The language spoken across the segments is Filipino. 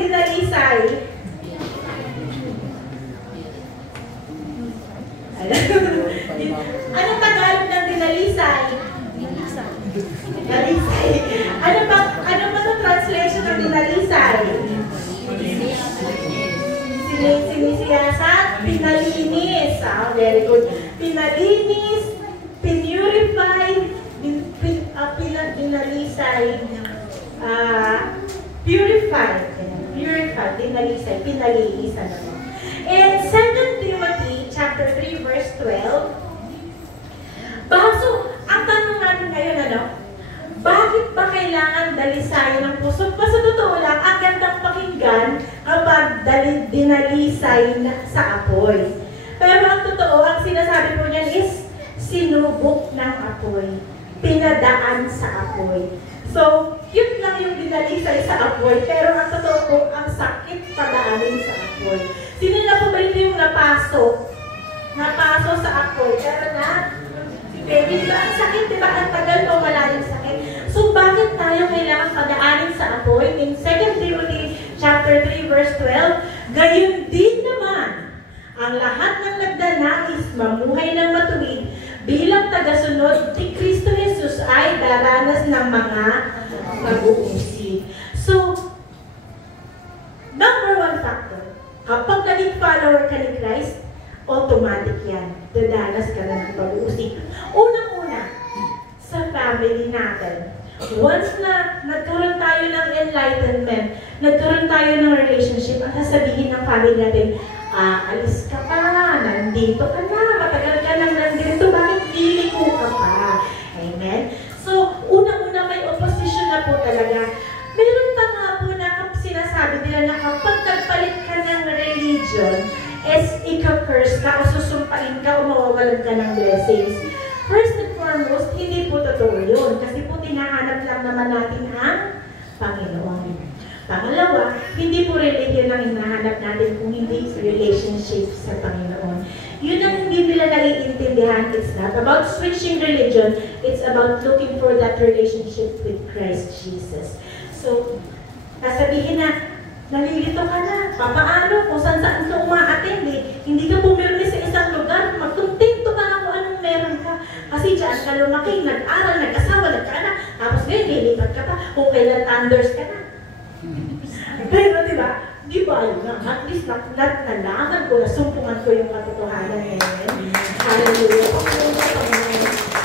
dinalisay? Anong Tagalog ng dinalisay? Dinalisay. Ano ba sa translation ng dinalisay? Sinisiyasat, pinalinis. Very good. Pinalinis, pinurify, pinalisay, purify, dinalisay, pinalinisan naman. And 2 Timothy chapter 3 verse 12. So, ang tanong natin ngayon, bakit ba kailangan dalisayan ng puso? Sa totoo lang, ang gandang pakinggan kapag dinalisay sa apoy. Pero ang totoo, ang sinasabi po niyan is sinubok ng apoy, pinadaan sa apoy. So, yun lang yung dinalisay sa apoy, pero ang totoo po, ang sakit padaanin sa apoy. Sino na po ba ito yung napaso sa apoy? Pero baby, diba ang sakit? Diba ang tagal o malalim sakit? So, bakit tayo kailangan padaanin sa apoy? In 2 Timothy chapter 3 verse 12, gayon din naman, ang lahat ng nagdanais mamuhay ng matuwid bilang tagasunod ni Kristo Jesus ay daranas ng mga pag-uusig. So, number one factor, kapag naging follower ka ni Christ, automatic yan. Dadanas ka na ng pag-uusig. Unang-una, sa family natin. Once na nagkaroon tayo ng enlightenment, nagkaroon tayo ng relationship, ang sasabihin ng family natin, alis ka pa, nandito ka na, matagal ka nang nandito, bakit liliko ka pa? Amen? So, unang-una may opposition na po talaga. Meron pa nga po na sinasabi nila na kapag nagpalit ka ng religion, ika-curse ka o susumpain ka o mawawalan ka ng blessings. First and foremost, hindi po totoo yun. Kasi po tinahanap lang naman natin ang Panginoon. Pangalawa, hindi po religion ang hinahanap natin kung hindi relationship sa Panginoon. Yun ang hindi nila naiintindihan. It's not about switching religion. It's about looking for that relationship with Christ Jesus. So, sasabihin na, nalilito ka na, papaano, kung saan-saan ka umaattend eh. Hindi ka pumirmi sa isang lugar, magkontento ka na kung anong meron ka. Kasi dyan ka lumaki, nag-aral, nag-asawa, nagkaanak, tapos ngayon, lilipat ka pa, kung kailan thunders ka na. Pero diba, di ba yun na, at least nalaman ko, nasumpungan ko yung katotohanan ngayon. Hallelujah.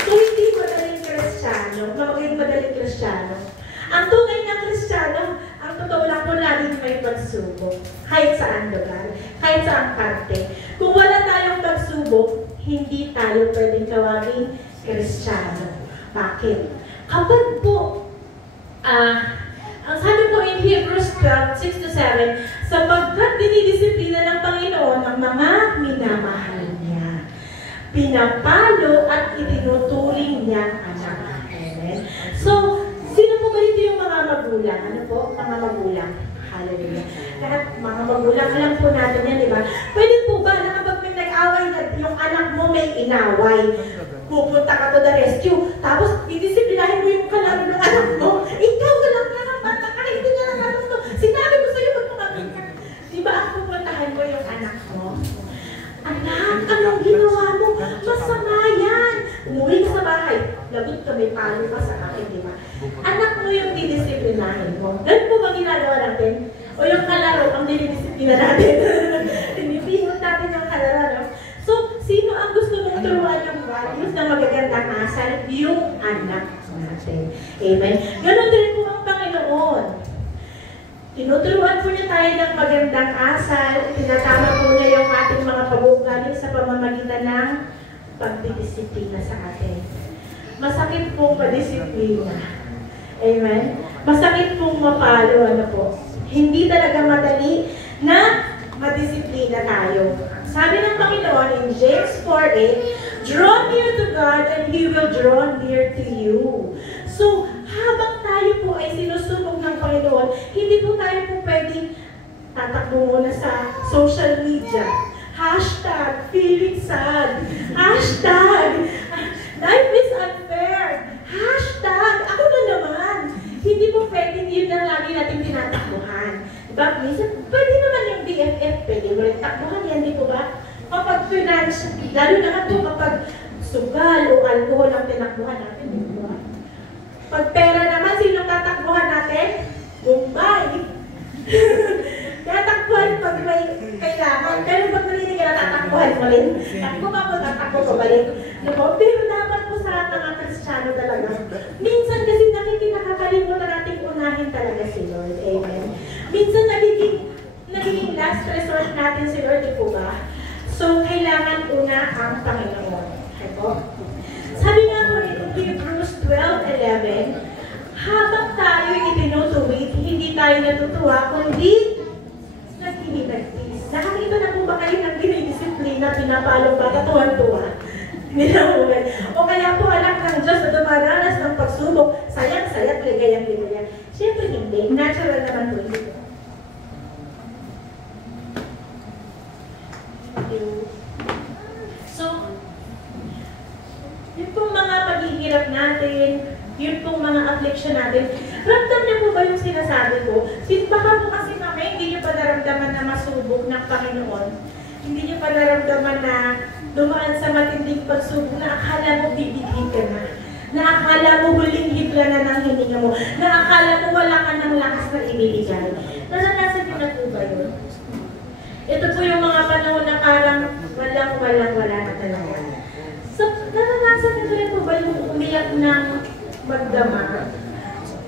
So, hindi madaling Kristiyano, madaling Kristiyano. Ang tunay na Kristiyano, ang totoo lang po, laging may pagsubok. Kahit saan lugar, kahit saan parte. Kung wala tayong pagsubok, hindi tayo pwedeng tawagin Kristiyano. Bakit? Kapag po, ang sabi po in Hebrews 12:6-7, sapagkat dinidisiplina ng Panginoon ang mga minamahal niya. Pinapalo at itinuturing niya ang anak. Amen? So, sino po ba dito yung mga magulang? Ano po? Mga magulang. Hallelujah. Lahat mga magulang, alam po natin yan, di ba? Pwede po ba na kapag may nag-away na yung anak mo may inaway, pupunta ka to the rescue, tapos didisiplinahin mo yung kalaro ng anak mo, ikaw walang lang bata ka, hindi niya lang alam to. Sinabi ko sa'yo, magpapagod ka. Di ba ang pupuntahan mo yung anak mo? Anak, anong ginawa mo? Masama yan. Umuwi ka sa bahay, lagot ka, may palo ka sa akin, di ba? Anak mo yung didisiplinahin mo. Ganun po ba ginagawa natin? O yung kalaro ang dinidisiplina natin? Dinipinot natin yung kalaro, no? So, sino ang gusto mong turuan yung values na magagandang asal? Yung anak natin. Amen? Ganun din po ang Panginoon. Tinuturuan po niya tayo ng magandang asal. Tinatama po niya yung ating mga pag-uugali sa pamamagitan ng pagdidisiplina sa atin. Masakit pong padisiplina. Amen? Masakit pong mapalo, ano po. Hindi talaga madali na madisiplina tayo. Sabi ng Panginoon in James 4:8, draw near to God and He will draw near to you. So, habang tayo po ay sinusubok ng Panginoon, hindi po tayo po pwedeng tatakbo muna sa social media. Hashtag, feeling sad. Hashtag, life is unfair. Hashtag, ako na naman. Hindi po pwedeng yun ang lagi natin tinatakbuhan. Diba? Minsan, pwede naman yung BFF, pwede mo rin takbuhan yan, di po ba? Kapag finance, lalo na nga po kapag sugal o alcohol ang tinakbuhan natin, di ba? Pag pera naman, sino tatakbuhan natin? Bombay! Tatakbuhan pag may kailangan. Pero pag narinig ka na tatakbuhan mo rin, takbo ka po, tatakbo ka balik. Pero dapat po sa lahat ng mga Kristiyano talaga. Minsan kasi nakakalimutan natin unahin talaga si Lord. Amen. Minsan nagiging last resort natin si Lord, di po ba? So, kailangan una ang Panginoon. Ito. Sabi nga po ito, Hebrews 12:11, habang tayo itinutuwid, hindi tayo natutuwa, kundi naghihinagtis. Nakakita na po ba kayo ng dinidisiplina, pinapalong bata, tuwan-tuwa? Nilamugan. O kaya po anak ng Diyos na dumaranas ng pagsubok, sayang-sayat, ligayang-ligayang. Siyempre hindi. Natural naman po ito. So, yun pong mga paghihirap natin, yun pong mga affliction natin, ramdam niyo po ba yung sinasabi ko? Baka po kasi kami, hindi niyo pa naramdaman na masubok ng Panginoon. Hindi niyo pa naramdaman na dumaan sa matinding pagsubok na akala mo bibigyan ka na akala mo huling hibla na ng hininga mo, na akala mo wala ka ng lakas na ibibigay. Naranasan niyo na po ba yun? Ito po yung mga panahon na parang wala na talaga. So, naranasan niyo rin po ba yung umiyak ng magdama?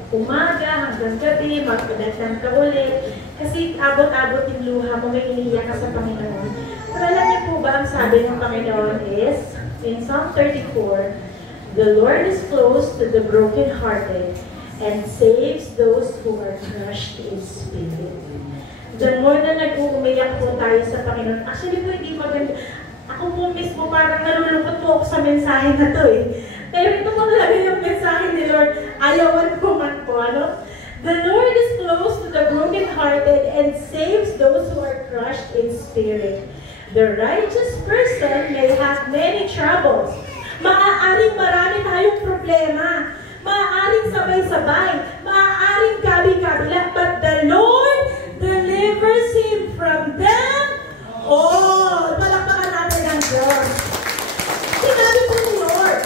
Umaga hanggang gabi, magpadatnan ka ulit. Kasi abot-abot yung luha mo, may iniiyak ka sa Panginoon. Pero alam niyo po ba ang sabi ng Panginoon is, in Psalm 34, the Lord is close to the brokenhearted and saves those who are crushed in spirit. The more na nag-uumiyak po tayo sa Panginoon, actually po hindi maganda. Ako po mismo parang nalulungkot po ako sa mensahe na to eh. Pero ito po talaga yung mensahe ni Lord, ayawan ko man po, ano? The Lord is close to the brokenhearted and saves those who are crushed in spirit. The righteous person may have many troubles. Maaaring marami tayong problema. Maaaring sabay-sabay. Maaaring gabi-kabila. But the Lord delivers him from them. Oh, palakpakan natin ang Diyos. Sinabi po ni Lord,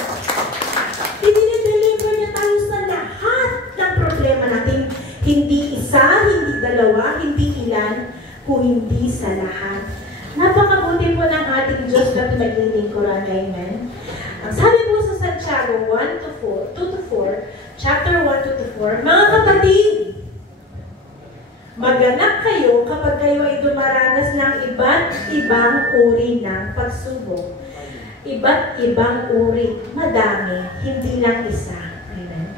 dinideliver niya tayo sa lahat ng problema natin. Hindi isa, hindi dalawa, hindi ilan, kung hindi sa lahat. Napakabuti po ng ating Diyos na pinaglilingkuran. Amen. Ang sabi po sa Santiago 2-4, chapter 1-4, mga kapatid, maganap kayo kapag kayo ay dumaranas ng iba't ibang uri ng pagsubok. Iba't ibang uri, madami, hindi lang isa. Amen.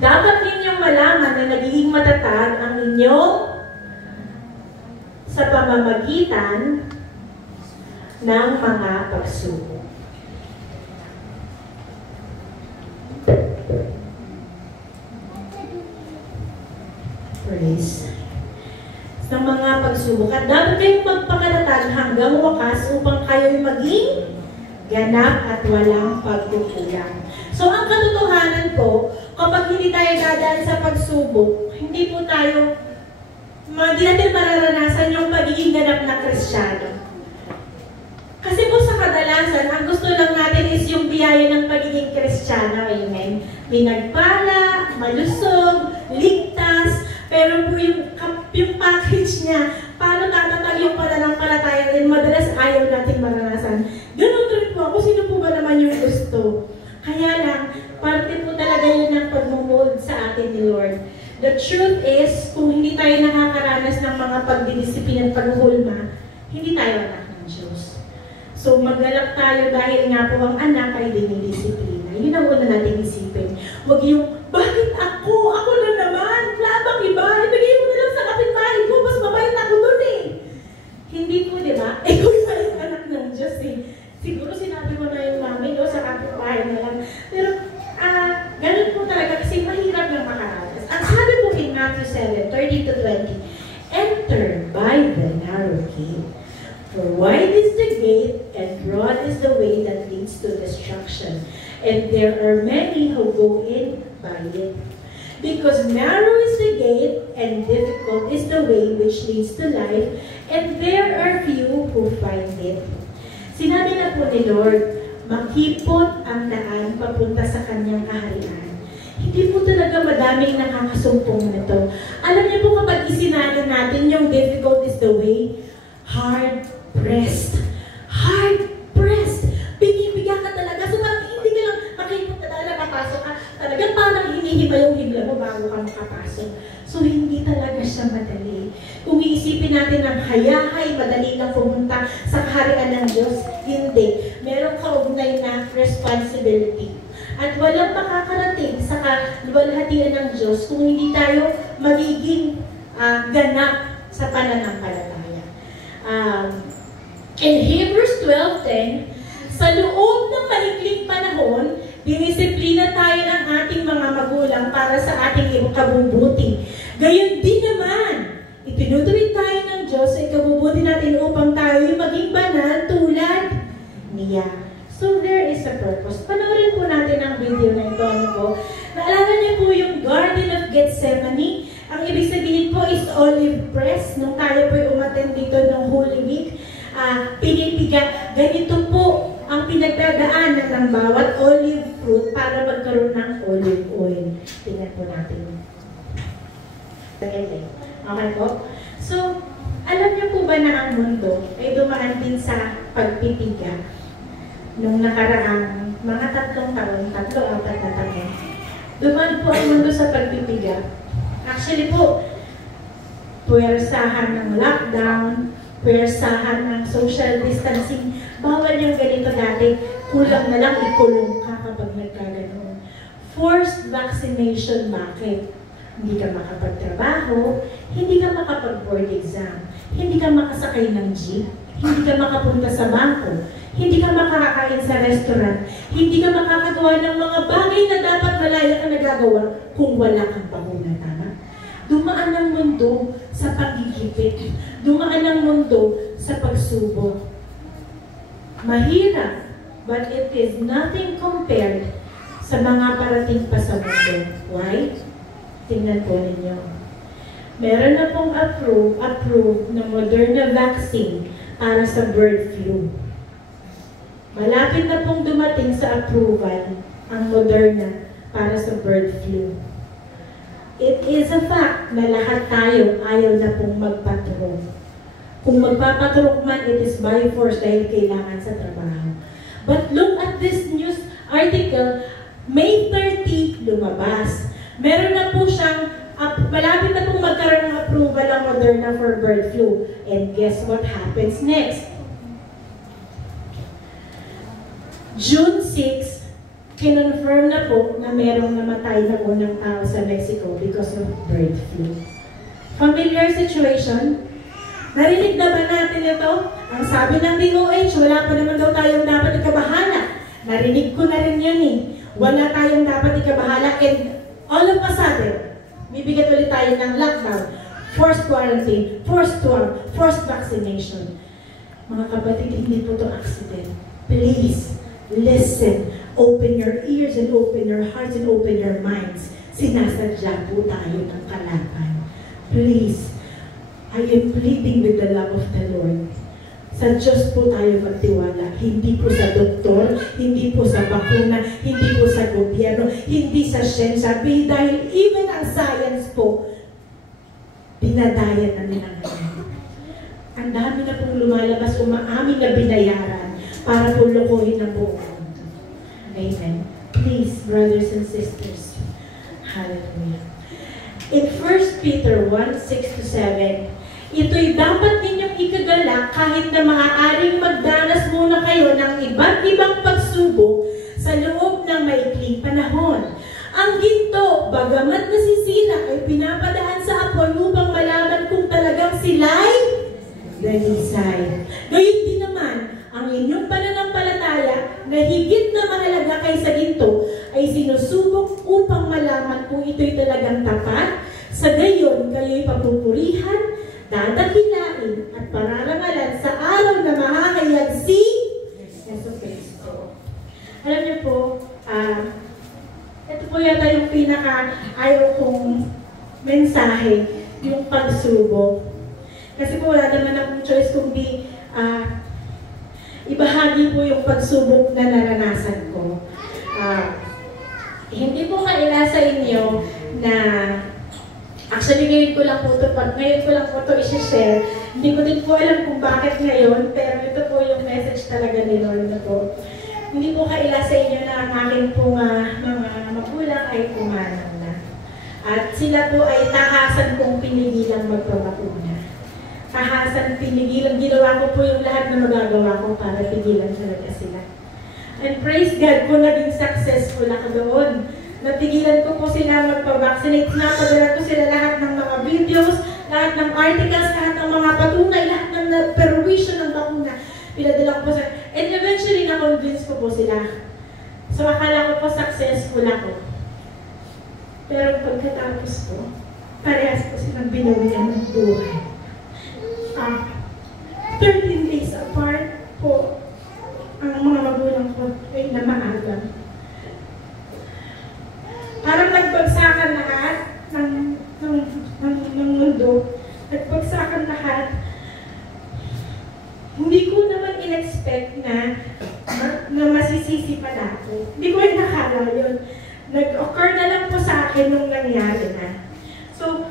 Dapat ninyong malaman na nagiging matatag ang inyong sa pamamagitan ng mga pagsubok. Praise. Sa mga pagsubok. At dapat kayong magpakatatag hanggang wakas upang kayo'y maging ganap at walang pagkukulang. So, ang katotohanan po, kapag hindi tayo dadaan sa pagsubok, hindi po tayo, hindi natin mararanasan yung pagiging ganap na Kristiyano. Kasi po sa kadalasan, ang gusto lang natin is yung biyaya ng pagiging Kristiyano. Amen. Pinagpala, malusog, ligtas, pero po yung package niya, paano tatatag yung pananampalataya din, madalas ayaw natin maranasan. Ganun rin po ako, sino po ba naman yung gusto? Kaya lang, parte po talaga yun ng pagmumold sa atin ni Lord. The truth is, kung hindi tayo nakakaranas ng mga pagdidisiplina at paghuhulma, hindi tayo anak ng Diyos. So, maggalak tayo dahil nga po ang anak ay dinidisiplina. Yun ang una natin isipin. Huwag yung, bakit ako? Ako na naman. Labang iba. Ibigay mo na lang sa kapitbahay ko. Mas mabait ako dun eh. Hindi po, di ba? Ikaw yung anak ng Diyos eh. Siguro sinabi mo na yung mami o sa kapitbahay na lang. Pero, ganun po talaga kasi mahirap ng makaranas. Ang sabi po in Matthew 7:30-20, enter by the narrow gate. For wide is the gate, and broad is the way that leads to destruction. And there are many who go in by it. Because narrow is the gate, and difficult is the way which leads to life, and there are few who find it. Sinabi na po ni Lord, maghipot ang daan papunta sa kanyang kaharian. Hindi po talaga madaming nakakasumpong nito. Alam niyo po kapag isinalin natin yung difficult is the way, hard-pressed. Hard-pressed. Binibiga ka talaga. So parang hindi ka lang makikita na talaga nakapasok ka. Talagang parang hinihima yung himla mo bago ka makapasok. So hindi talaga siya madali. Kung iisipin natin ng hayahay, madali lang pumunta sa kaharian ng Diyos, hindi. Meron kaugnay na responsibility. At walang makakarating sa kaluwalhatian ng Diyos kung hindi tayo magiging ganap sa pananampalataya. In Hebrews 12:10, sa loob ng maikling panahon, dinisiplina tayo ng ating mga magulang para sa ating ikabubuti. Gayon din naman, itinutuwid tayo ng Diyos sa ikabubuti natin upang tayo maging banal tulad niya. So there is a purpose. Panoorin po natin ang video na ito. Ano po? Naalala niyo po yung Garden of Gethsemane? Ang ibig sabihin po is olive press. Nung tayo po umattend dito ng Holy Week, pinipiga. Ganito po ang pinagdadaanan ng bawat olive fruit para magkaroon ng olive oil. Tingnan po natin. Okay po? So, alam niyo po ba na ang mundo ay dumaan din sa pagpipiga? Nung nakaraang mga 3 taon, 3-4 na taon, dumaan po ang mundo sa pagpipiga. Actually po, puwersahan ng lockdown, puwersahan ng social distancing, bawal yung ganito dati, kulang na lang ikulong ka kapag nagkaganoon. Forced vaccination, bakit? Hindi ka makapagtrabaho, hindi ka makapag-board exam, hindi ka makasakay ng jeep, hindi ka makapunta sa bangko, hindi ka makakakain sa restaurant, hindi ka makakagawa ng mga bagay na dapat malaya ka nagagawa kung wala kang bakuna, tama? Dumaan ang mundo sa pagigipit, dumaan ang mundo sa pagsubok. Mahirap, but it is nothing compared sa mga parating pa sa mundo. Why? Tingnan po ninyo. Meron na pong approved na Moderna vaccine para sa bird flu. Malapit na pong dumating sa approval ang Moderna para sa bird flu. It is a fact na lahat tayo ayaw na pong magpatrok. Kung magpapatrok man, it is by force dahil kailangan sa trabaho. But look at this news article, May 30, lumabas. Meron na po siyang, malapit na pong magkaroon ng approval ang Moderna for bird flu. And guess what happens next? June 6, kinonfirm na po na merong namatay na unang tao sa Mexico because of bird flu. Familiar situation? Narinig na ba natin ito? Ang sabi ng DOH, wala pa naman daw tayong dapat ikabahala. Narinig ko na rin yan eh. Wala tayong dapat ikabahala and all of a sudden, bibigyan ulit tayo ng lockdown, forced quarantine, forced vaccination. Mga kapatid, hindi po ito accident. Please, listen. Open your ears and open your hearts and open your minds. Sinasadya po tayo ng kalaban. Please, I am pleading with the love of the Lord. Sa Diyos po tayo magtiwala. Hindi po sa doktor, hindi po sa bakuna, hindi po sa gobyerno, hindi sa siyensya. Dahil even ang science po, pinadayan na nila ngayon. Ang dami na pong lumalabas, umaamin na binayaran para po lokohin ang buong mundo. Amen. Please, brothers and sisters. Hallelujah. In 1 Peter 1:6-7, ito'y dapat ninyong ikagalak kahit na maaaring magdanas muna kayo ng iba't ibang pagsubok sa loob ng maikling panahon. Ang ginto, bagamat nasisira, ay pinapadaan sa apoy upang malaman kung talagang sila'y danisay. Gayun din naman, ang inyong pananampalataya na higit na mahalaga kaysa ginto ay sinusubok upang malaman kung ito'y talagang tapat. Sa gayon, kayo'y papupurihan, dadakilain at pararangalan sa araw na mahahayag si Jesu Cristo. Alam niyo po, ito po po yata yung pinaka-ayaw kong mensahe, yung pagsubok. Kasi po wala naman akong choice kundi ibahagi po yung pagsubok na naranasan ko. Hindi po kaila sa inyo na actually ngayon ko lang po ito i-share. Hindi ko din po alam kung bakit ngayon, pero ito po yung message talaga ni Lord na po. Hindi po kaila sa inyo na ang aking pong mga magulang ay pumanaw na. At sila po ay tahasan kong pinigilang magpapakuna. Tahasan, pinigilang, ginawa ko po yung lahat na magagawa ko para pigilan talaga sila. And praise God po, naging successful ako doon. Napigilan ko po sila magpa-vaccinate. Napadala ko sila lahat ng mga videos, lahat ng articles, lahat ng mga patunay, lahat ng permission ng bakuna. Pinadala ko po sila. And eventually, na-convince ko po sila. So, akala ko po successful ako. Pero pagkatapos ko, parehas ko silang binawian ng buhay. 13 days apart po ang mga magulang ko ay namaalam. Parang nagbagsakan lahat ng mundo. Nagbagsakan lahat. Hindi ko naman in-expect na masisisi pala ako. Hindi ko rin nakala yun. Nag-occur na lang po sa akin nung nangyari na. So,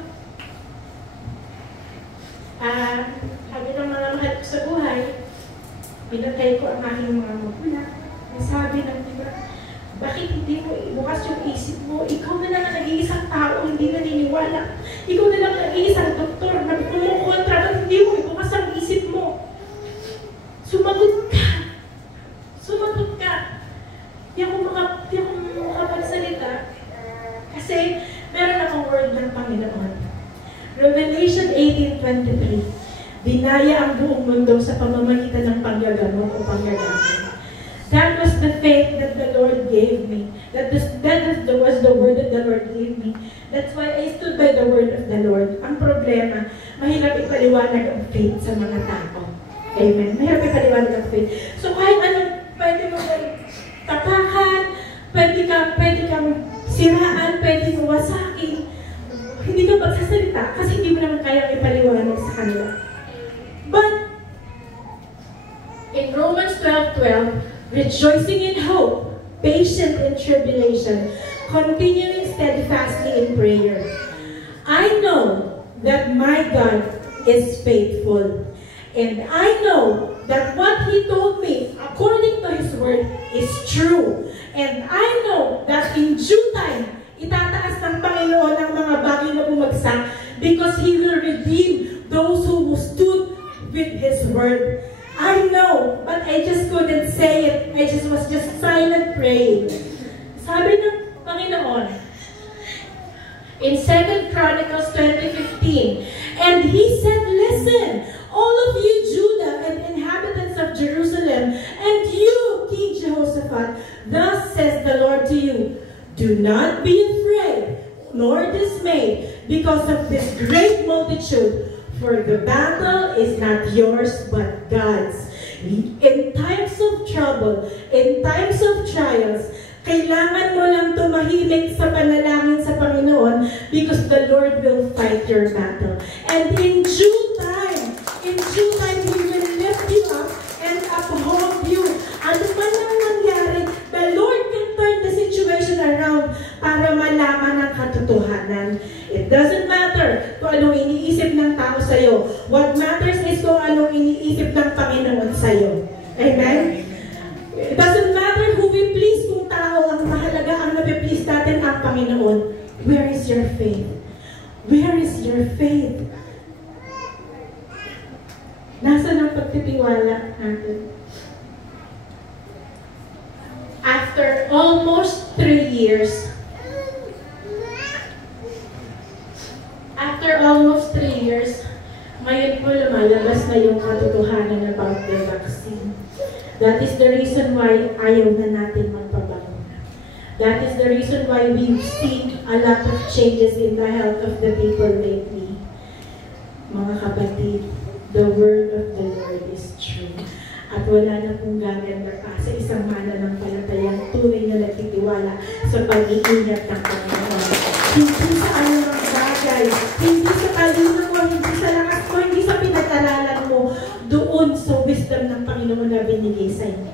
sabi ng mga mahal ko sa buhay, pinatay ko ang aking mga magulang. Sabi ng iba, bakit hindi mo ibukas yung isip mo? Ikaw na lang ang nag-iisang tao, hindi naniniwala. Ikaw na lang ang nag-iisang doktor na kumukontra, ba't hindi mo ibukas ang isip mo? Sumagot ka. Sumagot ka. Di ako makapagsalita. Kasi meron akong word ng Panginoon. Revelation 18:23. Binaya ang buong mundo sa pamamagitan ng panggagamot o panggagamot. That was the faith that the Lord gave me. That was the word that the Lord gave me. That's why I stood by the word of the Lord. Ang problema, mahirap ipaliwanag ang faith sa mga tao. Amen. Mahirap ipaliwanag ang faith. So kahit anong pwede mo tapakan, pwede kang siraan, pwede mo wasakin, hindi ka magsasalita kasi hindi mo naman kayang ipaliwanag sa kanila. But in Romans 12:12, rejoicing in hope, patient in tribulation, continuing steadfastly in prayer. I know that my God is faithful, and I know that what He told me, according to His word, is true. And I know that in due time, itataas ng Panginoon ang mga bagay na bumagsak because He will redeem those who stood with His word. I know, but I just couldn't say it. I was just silent praying. Sabi ng Panginoon, in 2 Chronicles 20:15, and He said, listen, all of you Judah and inhabitants of Jerusalem, and you, King Jehoshaphat, thus says the Lord to you, do not be afraid, nor dismayed, because of this great multitude, for the battle is not yours, but God's. In times of trouble, in times of trials, kailangan mo lang tumahimik sa panalangin sa Panginoon because the Lord will fight your battle. And in due time, He will lift you up and uphold you. Ano man ang nangyari, the Lord can turn the situation around para malaman ang katotohanan. It doesn't matter kung anong iniisip ng tao sa'yo. What matters is kung anong iniisip ng Panginoon sa'yo. Amen? It doesn't matter who we please, kung tao ang mahalaga, ang nape-please natin ang Panginoon. Where is your faith? Where is your faith? Nasaan ang pagtitiwala natin? After almost 3 years, ngayon po lumalabas na yung katotohanan about the vaccine. That is the reason why ayaw na natin magpabakuna. That is the reason why we've seen a lot of changes in the health of the people lately. Mga kapatid, the word of the Lord is true. At wala na pong gaganda pa sa isang mananampalatayang tunay na nagtitiwala sa pag-iingat ng Panginoon. Hindi sa anumang bagay, hindi sa talino mo, hindi sa lakas mo, hindi sa pinag-aralan mo, doon sa wisdom ng Panginoon na binigay sa inyo.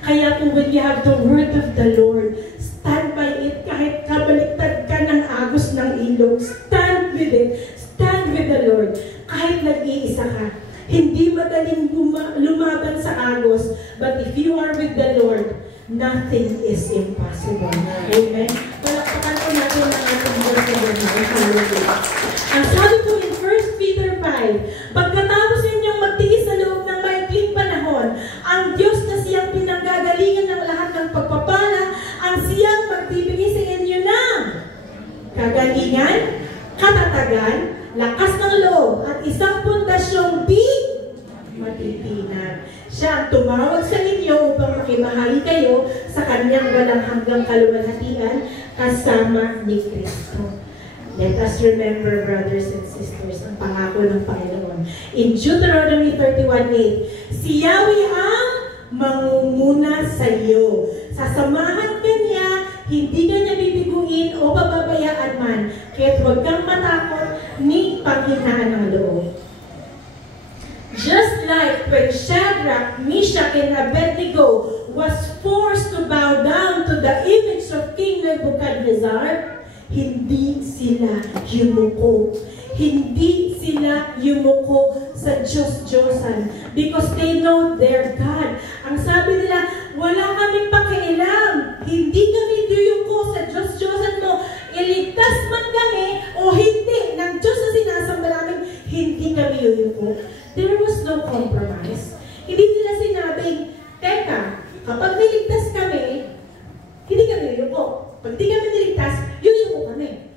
Kaya kung when you have the word of the Lord, stand by it kahit kabaliktad ka ng agos ng ilog. Stand with it. Stand with the Lord. Kahit nag-iisa ka. Hindi madaling lumaban sa agos, but if you are with the Lord, nothing is impossible. Amen? Palakpakan po natin ang ating Lord sa Hallelujah. Ang sabi po in 1 Peter 5, pagkatapos ninyong magtiis sa loob ng maikling panahon, ang Diyos na siyang pinanggagalingan ng lahat ng pagpapala, ang siyang magbibigay sa inyo ng kagalingan, katatagan, lakas ng loob, at isang pundasyong di matitinan. Siya ang tumawag sa inyo upang makibahagi kayo sa kanyang walang hanggang kaluwalhatian kasama ni Kristo. Let us remember, brothers and sisters, ang pangako ng Panginoon. In Deuteronomy 31:8, si Yahweh ang mangunguna sa iyo. Sasamahan ka niya, hindi ka niya bibiguin o pababayaan man, kaya't huwag kang matakot ni panghinaan ng loob. Just like when Shadrach, Meshach, and Abednego was forced to bow down to the image of King Nebuchadnezzar, hindi sila yumuko. Hindi sila yumuko sa Diyos-Diyosan because they know their God. Ang sabi nila, wala kaming pakialam. Hindi kami yumuko sa Diyos-Diyosan mo. Iligtas man kami o hindi ng Diyos na sinasamba namin, hindi kami yumuko. There was no compromise. Hindi nila sinabing, teka, kapag niligtas kami, hindi kami yumuko. Pag di kami niligtas, yumuko kami.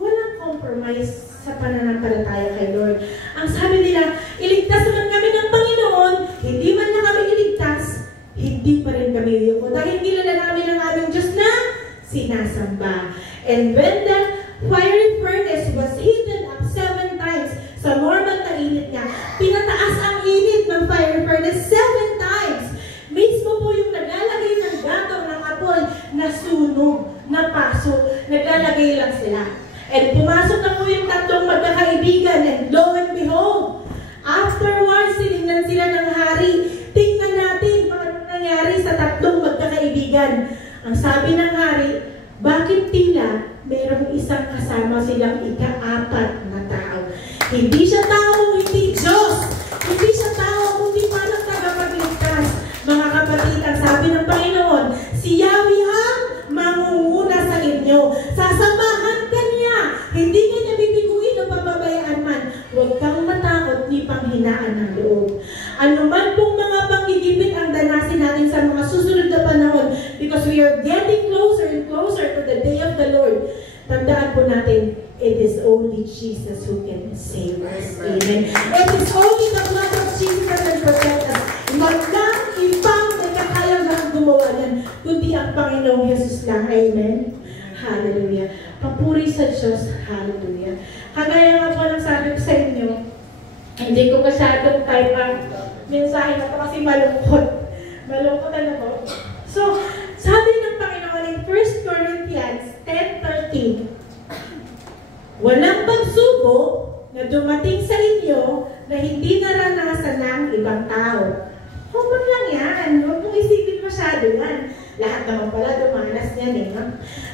Walang compromise sa pananampalataya kay Lord. Ang sabi nila, iligtas man kami ng Panginoon, hindi man na kami iligtas, hindi pa rin kami yumuko. Dahil kilala namin ang aming Diyos na sinasamba. And when the fiery furnace was heated up 7 times sa normal na init niya, pinataas ang init ng fiery furnace 7 times. Mismo po yung naglalagay ng gagaw ng apoy na sunog, na paso, naglalagay lang sila. And pumasok na po yung tatlong magkakaibigan, and lo and behold, afterwards, sinignan sila ng hari. Tingnan natin kung ano nangyari sa tatlong magkakaibigan. Ang sabi ng hari, bakit tila mayroong isang kasama silang ika-4 na tao? Hindi siya tao, hindi Diyos. Hindi siya tao, kundi parang tagapagligtas. Mga kapatid, ang sabi ng Panginoon, si Yahweh ang mangunguna sa inyo. Sasamahan ka niya. Hindi ka niya bibiguin o pababayaan man. Huwag kang matakot ni panghinaan ng loob. Ano man pong mga panggigipit ang danasin natin sa mga susunod na panahon, because we are getting closer and closer to the day of the Lord, tandaan po natin, it is only Jesus who can save us. Amen. It is only the blood of Jesus that can protect us. Walang ibang may kakayang na gumawa yan, kundi ang Panginoong Jesus lang. Amen. Hallelujah. Papuri sa Diyos. Hallelujah. Kagaya nga po ng sabi ko sa inyo, hindi ko masyadong type ang mensahe na ito kasi malungkot. Malungkot na po. So, sabi ng Panginoon in 1 Corinthians 10:13, walang pagsubok na dumating sa inyo na hindi naranasan ng ibang tao. Huwag lang yan. Huwag mong isipin masyado yan. Lahat naman pala dumanas yan eh.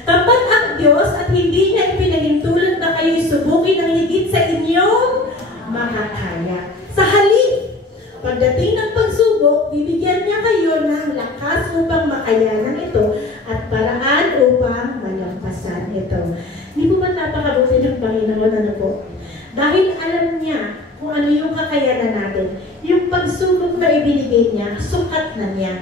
Tapat ang Diyos at hindi niya ipinahintulad na kayo'y subukin ng higit sa inyong makakaya. Sa halip, pagdating ng pagsubok, bibigyan niya kayo ng lakas upang makayanan ito at paraan upang malampasan ito. Hindi po ba napakabuti ng Panginoon ano po? Dahil alam niya kung ano yung kakayanan natin. Yung pagsubok na ibinigay niya, sukat na niya.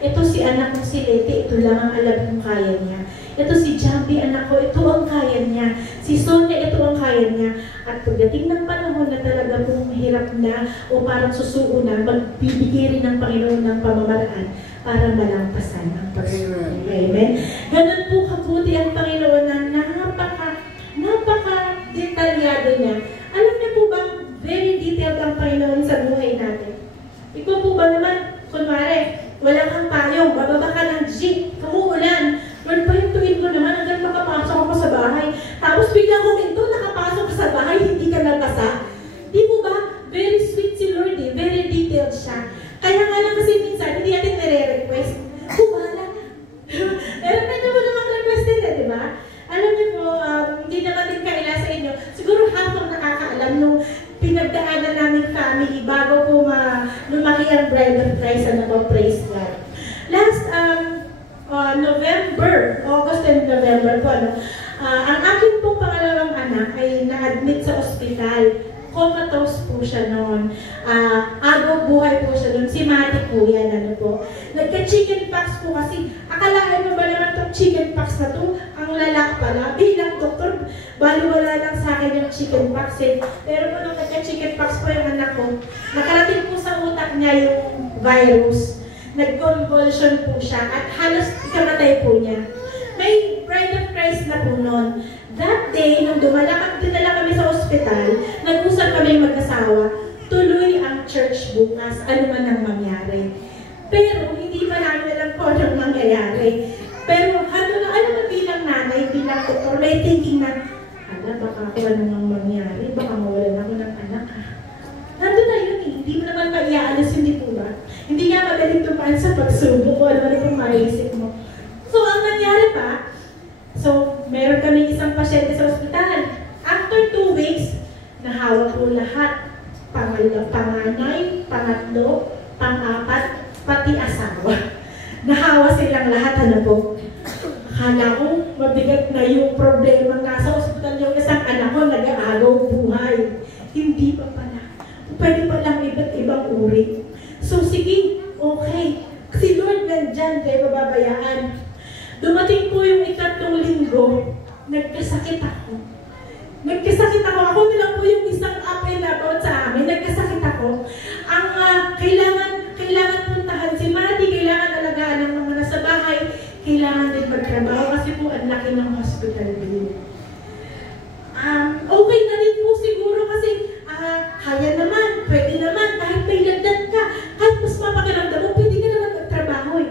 Ito si anak ko si Leti, ito lang ang alam kong kaya niya. Ito si Jambi, anak ko, ito ang kaya niya. Si Sonia, ito ang kaya niya. At pagdating ng panahon na talaga kung hirap na o parang susuko na, magbibigay rin ng Panginoon ng pamamaraan para malampasan ang pagsubok. Amen? Ganun po kabuti ang Panginoon na napaka-detalyado niya. Alam niyo po ba, very detailed ang Panginoon sa buhay natin. Ikaw po ba naman, kunwari, wala kang payong, bababa ka ng jeep, kumuulan, Lord, pahintuin mo family bago po lumaki ang Bride of Christ. Ano po, praise God. Last November, August and November po, ang akin pong pangalawang anak ay na-admit sa ospital. Comatose po siya noon. Agaw buhay po siya noon. Si Mati po yan, ano po. Nagka-chicken pox po kasi, akalain mo ba naman itong chicken pox na to? Ang lala pala. Bilang doktor, baliwala lang sa akin yung chicken pox eh. Pero po nung nagka-chicken pox po yung anak ko, nakarating po sa utak niya yung virus. Nag-convulsion po siya at halos ikamatay po niya. May Bride of Christ na po noon. That day, nung dinala kami sa ospital, nag-usap kami mag-asawa, tuloy ang church bukas, ano man ang mangyari. Pero hindi pa namin alam kung anong mangyayari. Pero alam na bilang nanay, bilang doktor, may thinking na, baka ako anong ang mangyari, baka mawalan ako ng anak ha. Nandun na yun eh, hindi mo naman maiaalis, hindi po ba? Hindi nga magaling tumaan sa pagsubok o ano na kung maisip mo. So, ang nangyari pa, meron kaming isang pasyente sa ospital. After 2 weeks, nahawa po lahat. Panganay, pangatlo, pang-apat, pati asawa. Nahawa silang lahat, ano po. Akala ko, mabigat na yung problema. Nasa ospital yung isang anak ko, nag-aagaw buhay. Hindi pa pala. Pwede pa lang iba't ibang uri. So, sige, okay. Si Lord nandyan, kayo babayaan. Dumating po yung 3 linggo, nagkasakit ako. Ako nilang po yung isang up and about sa amin. Nagkasakit ako. Ang kailangan puntahan si Mati, kailangan alagaan ng mga nasa bahay, kailangan din magtrabaho kasi po ang laki ng hospital bill. Okay na din po siguro kasi kaya naman, pwede naman, kahit may lagdag ka, kahit mas mapakiramdam mo, pwede ka naman magtrabaho eh.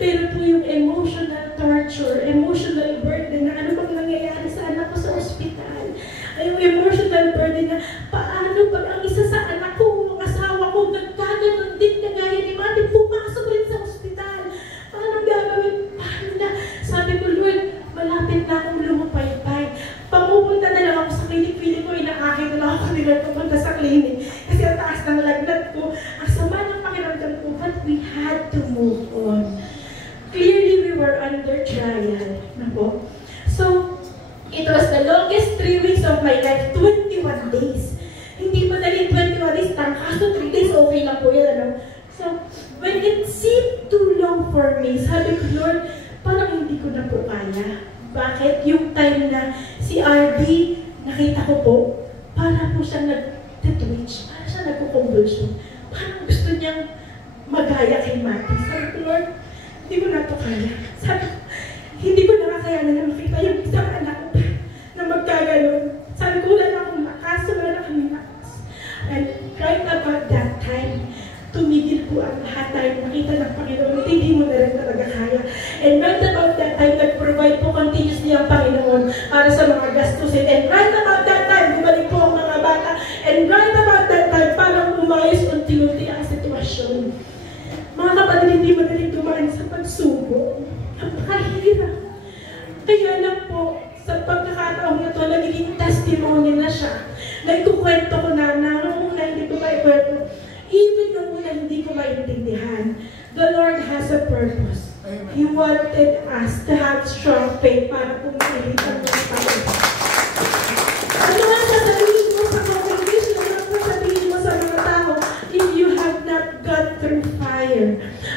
Pero po yung emotional torture, emotional burden na ano bang nangyayari sa anak ko sa ospital. Yung emotional burden na paano pag ang isa sa anak ko, ang asawa ko, nagkaganon din kagaya ni Mati, pumasok rin sa ospital. Paano gagawin? Paano na? Sabi ko, Lord, malapit na akong lumapaypay. Pamupunta na lang ako sa clinic, feeling ko, inaakit na lang ako nila pupunta sa clinic. Kasi ang taas ng lagnat ko, ang sama ng pakiramdam ko, but we had to move on. Clearly, we were under trial. Nako. So, it was the longest 3 weeks of my life, 21 days. Hindi madali 21 days, kaso 3 days, okay lang po yan. Ano? So, when it seemed too long for me, sabi ko, Lord, parang hindi ko na po kaya. Bakit? Yung time na si RD, nakita ko po, para po siyang nag-twitch, para siya nagko-convulsion. Parang gusto niyang magaya kay Mati. Sabi ko, Lord, hindi ko na ito kaya. Sabi ko, hindi ko nakakayanan na makita yung isang anak ko na magkaganon. Sabi ko, wala na akong lakas, wala na akong lakas. And right about that time, tumigil po ang lahat tayo makita ng Panginoon. Hindi mo na rin talaga kaya. And right about that time, nag-provide po continuously ang Panginoon para sa mga gastusin. And right about that time, bumalik po ang mga bata. And right about that time, parang umayos unti-unti ang sitwasyon. Mga kapatid, hindi madaling dumaan sa pagsubok. Napakahirap. Kaya lang po, sa pagkakataon na ito, nagiging testimony na siya. Nagkukwento ko na nung una hindi ko maikwento. Even nung una hindi ko maintindihan, the Lord has a purpose. He wanted us to have strong faith para pumilit ang mga tao. Ano nga sasabihin mo sa congregation? Ano nga sasabihin mo sa mga tao if you have not gone through fire?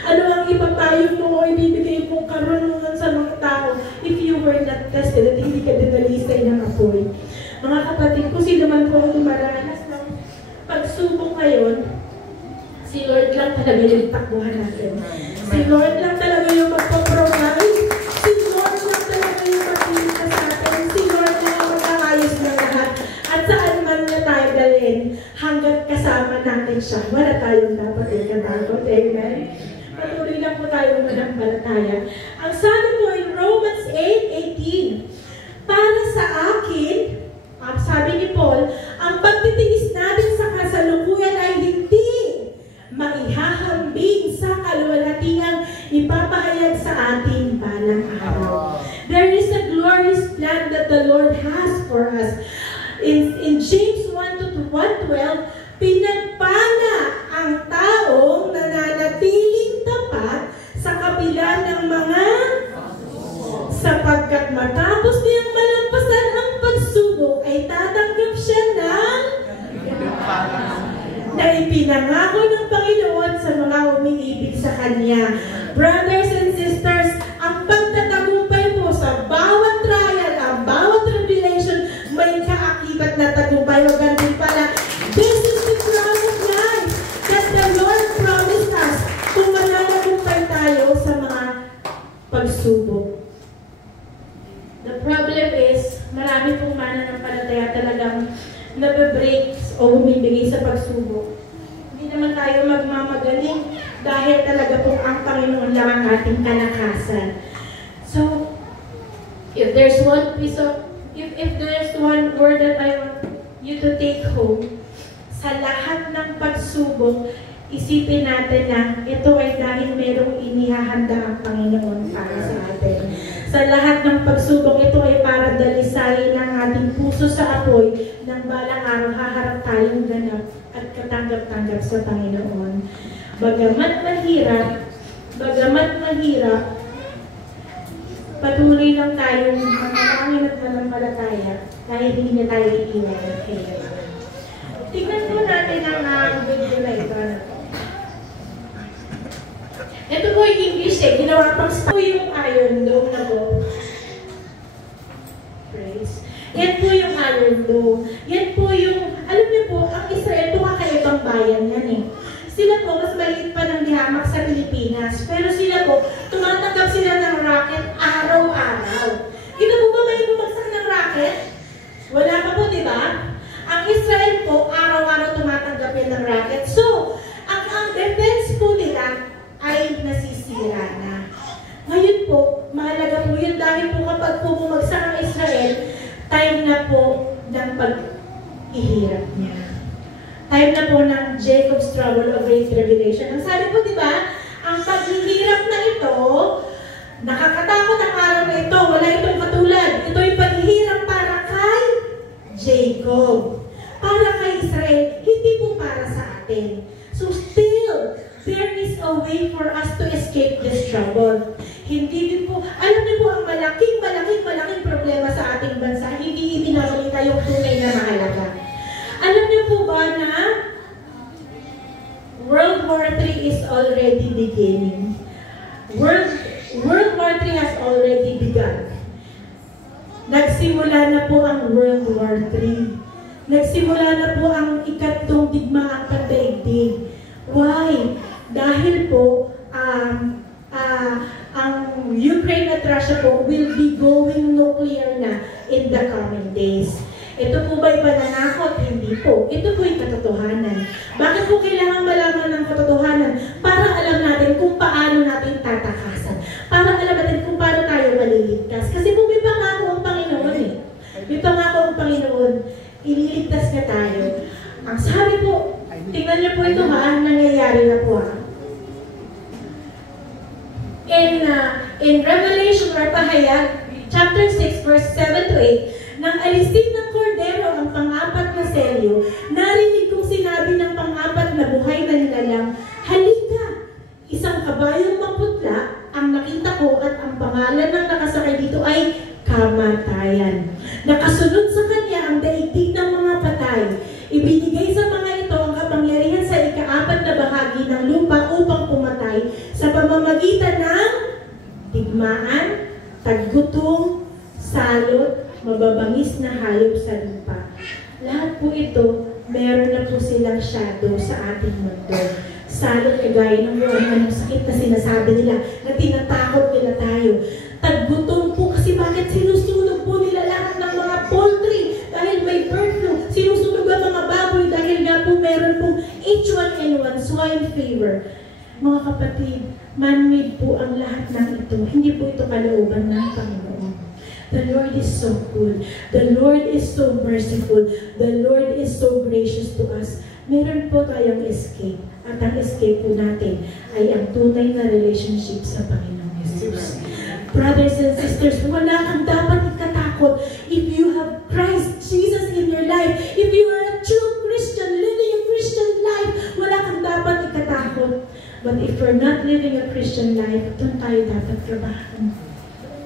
Ano ang ipapayo mo o ibibigay mong karunungan sa mga tao if you were not tested at hindi ka dinalisay ng apoy? Mga kapatid, kung sino man po ang dumaranas ng pagsubok ngayon, si Lord lang talaga yung takbuhan natin. Si Lord lang talaga yung magpaprovide. Si Lord lang talaga yung magpilitas natin. Si Lord lang yung magkakayos ng lahat. At saan man na tayo dalhin, hanggat kasama natin siya, wala tayong dapat ikatakot. Amen? Patuloy lang po tayo manampalataya. Ang sabi po in Romans 8:18, para sa akin, sabi ni Paul, ang pagtitiis natin sa kasalukuyan ay hindi maihahambing sa kaluwalhatiang ipapahayag sa ating balang araw. There is a glorious plan that the Lord has for us. In James 1:12, pinagpala ang taong nananatiling tapat sa kabila ng mga sapagkat matapos niyang malampasan ang pagsubok ay tatanggap siya ng na ipinangako ng Panginoon sa mga umiibig sa Kanya. Brothers and sisters, ang pagtatagumpay mo sa bawat trial, ang bawat tribulation, may kaakibat na tagumpay. O ganun pala, this is the crown of life that the Lord promised us kung mananagumpay tayo sa mga pagsubok. The problem is, marami pong mananampalataya talagang nabibreaks o humibigay sa pagsubok. Hindi naman tayo magmamagaling dahil talaga pong ang Panginoon lang ang ating kalakasan. So, if there's one piece of, if there's one word that I want you to take home, sa lahat ng pagsubok, isipin natin na ito ay dahil merong inihahanda ang Panginoon para sa atin. Sa lahat ng pagsubok, ito ay para dalisayin ang ating puso sa apoy ng balang araw haharap tayong ganap at katanggap-tanggap sa Panginoon. Bagamat mahirap, patuloy lang tayong manalangin at mananampalataya dahil hindi na tayo iiwan ng kaya. Tingnan po natin ang video na ito. Ito po yung English ginawa pang po yung Iron Dome na po. Praise. Yan po yung Iron Dome. Yan po yung, alam niyo po, ang Israel po kakaibang bayan yan eh. Sila po, mas maliit pa ng dihamak sa Pilipinas. Pero sila po, tumatanggap sila ng rocket araw-araw. Ito po ba may bumagsak ng rocket? Wala pa po, di ba? Ang Israel po, araw-araw tumatanggap yan ng rocket. So, ang defense po nila ay nasisira na. Ngayon po, mahalaga po yun dahil po kapag po bumagsak ang Israel, time na po ng pag-ihirap niya. Time na po ng Jacob's trouble of great tribulation. Ang sabi po, di ba, ang paghihirap na ito, nakakatakot ang araw na ito, wala itong katulad. Ito yung paghihirap para kay Jacob. Para kay Israel, hindi po para sa atin. So still, there is a way for us to escape this trouble. Hindi din po, alam niyo po ang malaking problema sa ating bansa, hindi ibinabalita yung tunay na mahalaga. Alam niyo po ba na World War III is already beginning? World War III has already begun. Nagsimula na po ang World War III. Nagsimula na po ang ikatlong digmaang pagdaigdig. Why? Dahil po, ang Ukraine at Russia po will be going nuclear na in the coming days. Ito po ba'y pananakot? Hindi po. Ito po'y katotohanan. Bakit po kailangan malaman ng katotohanan? Para alam natin kung paano natin tatakasan. Para alam natin kung paano tayo maliligtas. Kasi po may pangako ang Panginoon eh. May pangako ang Panginoon. Ililigtas na tayo. Ang sabi po, tingnan niyo po ito ha, nangyayari na po ha. In Revelation or Pahayag, chapter 6, verse 7 to 8, nang alisin ng kordero ang pang-apat na selyo, narinig kong sinabi ng pang-apat na buhay na nilalang, halika! Isang kabayong maputla ang nakita ko at ang pangalan ng nakasakay dito ay kamatayan. Nakasunod sa kanya ang daigdig ng mga patay. Ibinigay sa mga ito ang kapangyarihan sa ikaapat na bahagi ng lupa upang pumatay sa pamamagitan ng digmaan, taggutom, salot, mababangis na hayop sa lupa. Lahat po ito, meron na po silang shadow sa ating mundo. Salot kagaya ng mga sakit na sinasabi nila, na tinatakot nila tayo. Taggutom po kasi bakit sinusunog po nila lahat ng mga poultry dahil may bird flu. Sinusunog ang mga baboy dahil nga po meron pong H1N1 swine fever. Mga kapatid, man-made po ang lahat ng ito. Hindi po ito kalooban ng Panginoon. The Lord is so good. The Lord is so merciful. The Lord is so gracious to us. Meron po tayong escape. At ang escape po natin ay ang tunay na relationship sa Panginoon Jesus. Brothers and sisters, wala kang dapat ikatakot if you have Christ Jesus in your life. If you are a true Christian, living a Christian But if we're not living a Christian life, doon tayo dapat trabahan.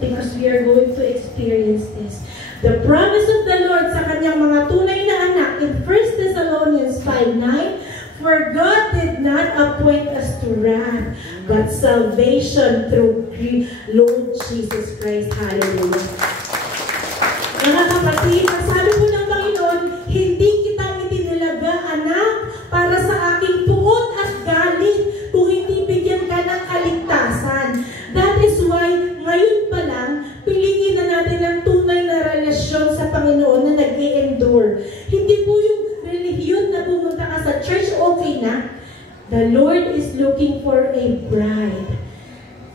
Because we are going to experience this. The promise of the Lord sa kanyang mga tunay na anak in 1 Thessalonians 5:9, for God did not appoint us to wrath, but salvation through Lord Jesus Christ. Hallelujah. Mga kapatid, ang sabi po ng Panginoon, hindi kita itinilaga, anak, para sa aking puot at galit, kung hindi bigyan ka ng kaligtasan. That is why, ngayon pa lang, piliin na natin ang tunay na relasyon sa Panginoon na nag-i-endure. Hindi po yung relihiyon na pumunta ka sa church, okay na. The Lord is looking for a bride.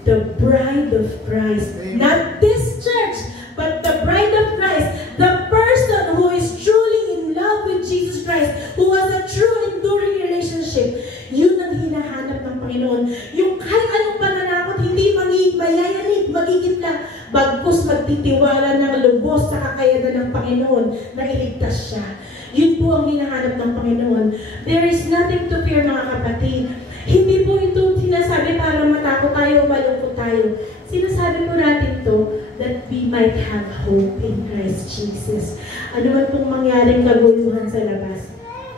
The bride of Christ. Not this church, but the bride of Christ. The person who is truly in love with Jesus Christ, who has a true enduring relationship. Yun ang hinahanap ng Panginoon. Yung kahit anong pananakot, hindi mayayanig, magigit lang. Bagkus magtitiwala ng lubos sa kakayanan ng Panginoon na iligtas siya. Yun po ang hinahanap ng Panginoon. There is nothing to fear, mga kapatid. Hindi po ito sinasabi para matakot tayo o malungkot tayo. Sinasabi po natin to that we might have hope in Christ Jesus. Ano man pong mangyaring kaguluhan sa labas,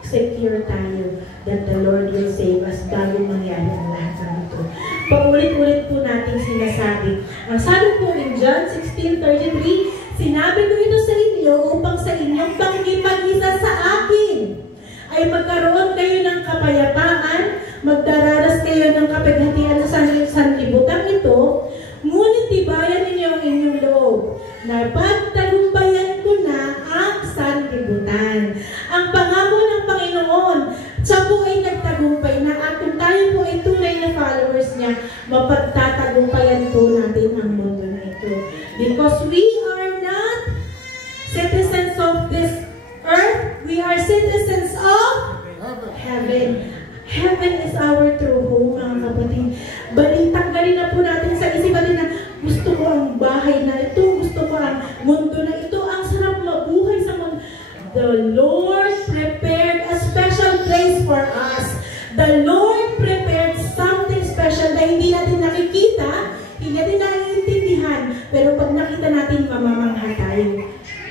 secure tayo that the Lord will save us bago mangyari ang lahat ng ito. Paulit-ulit po natin sinasabi. Ang sabi po in John 16:33, sinabi ko ito sa inyo upang sa inyong pangipag-isa sa akin ay magkaroon kayo ng kapayapaan, magdaranas kayo ng kapighatian sa sanlibutan ito, ngunit tibayan ninyo ang inyong loob na pagtagumpayan ko na ang sanlibutan. Ang pangako ng Panginoon, siya po ay nagtagumpay na at kung tayo po ay tunay na followers niya, mapagtatagumpayan po natin ang mundo na ito. Because we are not citizens of this earth, we are citizens of heaven. Heaven is our true home, mga kapatid. Tanggalin na po natin sa isipan na gusto ko ang bahay na ito, gusto ko ang mundo na ito, ang sarap mabuhay sa mundo. The Lord prepared a special place for us. The Lord prepared something special na hindi natin nakikita, hindi natin naiintindihan, pero pag nakita natin, mamamangha tayo.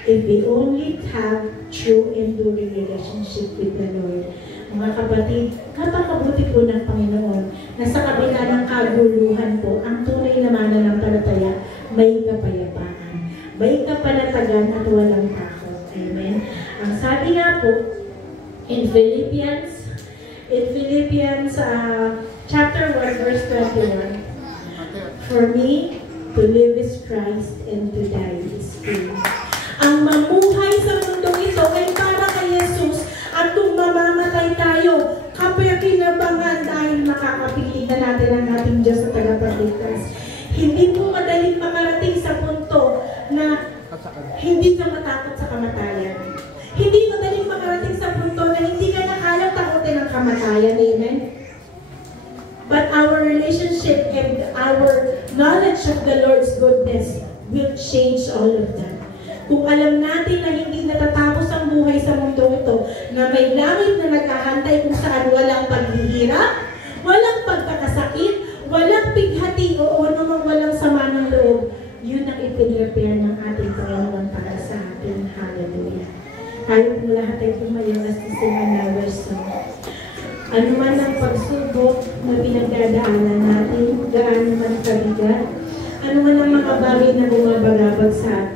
If we only have true enduring relationship with the Lord. Mga kapatid, kapakabuti po ng Panginoon na sa kabila ng kaguluhan po, ang tunay na mananampalataya, may kapayapaan, may kapanatagan at walang takot. Amen. Ang sabi nga po, in Philippians chapter 1, verse 21, for me, to live is Christ and to die is gain. Ang mamuhay sa mundong ito ay para kay Jesus at kung mamamatay tayo, kapayakinabangan dahil makakapiling na natin ang ating Diyos sa tagapagligtas. Hindi po madaling makarating sa punto na hindi ka matakot sa kamatayan. Hindi madaling makarating sa punto na hindi ka na kayang takutin ang kamatayan. Amen? But our relationship and our knowledge of the Lord's goodness will change all of that. Kung alam natin na hindi natatapos ang buhay sa mundo ito, na may langit na naghahantay kung saan walang paghihirap, walang pagkakasakit, walang pighati o namang walang sama ng loob, yun ang ipinrepair ng ating Panginoon para sa atin. Hallelujah. Tayo po lahat ay tumayo as the singing song. Ano man ang pagsubok na pinagdadaanan natin, gaano man kabigat, ano man ang mga bagay na bumabagabag sa